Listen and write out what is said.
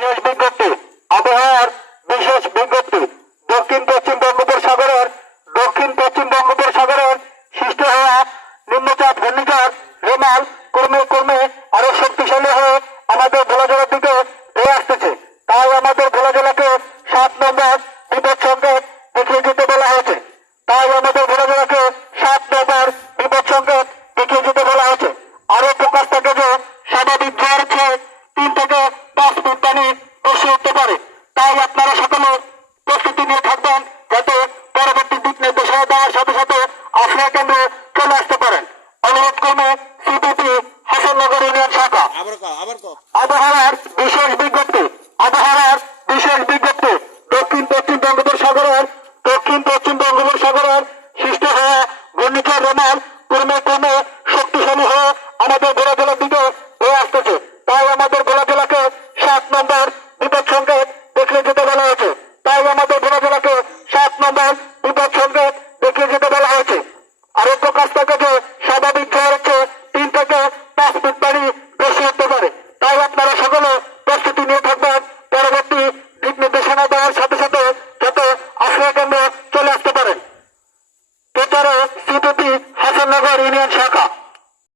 বিশেষ বিজ্ঞপ্তি আবহাওয়ার বিশেষ বিজ্ঞপ্তি দক্ষিণ পশ্চিম বঙ্গোপসাগরের সৃষ্টি হওয়া নিম্নচাপ ঘূর্ণিঝড় রেমাল ক্রমে ক্রমে আরো শক্তিশালী হয়ে আমাদের ভোলা জেলার দিকে ধেয়ে আসতেছে। তাই আমাদের ভোলা জেলাকে 7 নম্বর বিপদ সংকেত দেখিয়ে যেতে বলা হয়েছে। আরো প্রকাশ থাকে যে স্বাভাবিক ঝড় 3 থেকে 5 ফুট পানি বসে উঠতে পারে। তাই আপনারা সকলে প্রস্তুতি নিয়ে থাকবেন যাতে পরবর্তী দিক নির্দেশনা দেওয়ার সাথে সাথে আশ্রয় কেন্দ্রে চলে আসতে পারেন। অনুরোধ ক্রমে সিপিপি হাসাননগর ইউনিয়ন শাখা আবহাওয়ার বিশেষ বিজ্ঞপ্তি দক্ষিণ পশ্চিম বঙ্গোপসাগরের সৃষ্টি হওয়া ঘূর্ণিঝড় রেমাল ক্রমে ক্রমে শক্তিশালী হয়ে আমাদের ভোলা জেলার দিকে হয়ে আসতেছে। তাই আমাদের ভোলা জেলাকে 7 নম্বর বিপদ সংকেত দেখিয়ে যেতে বলা হয়েছে। আরো প্রকাশ থাকে যে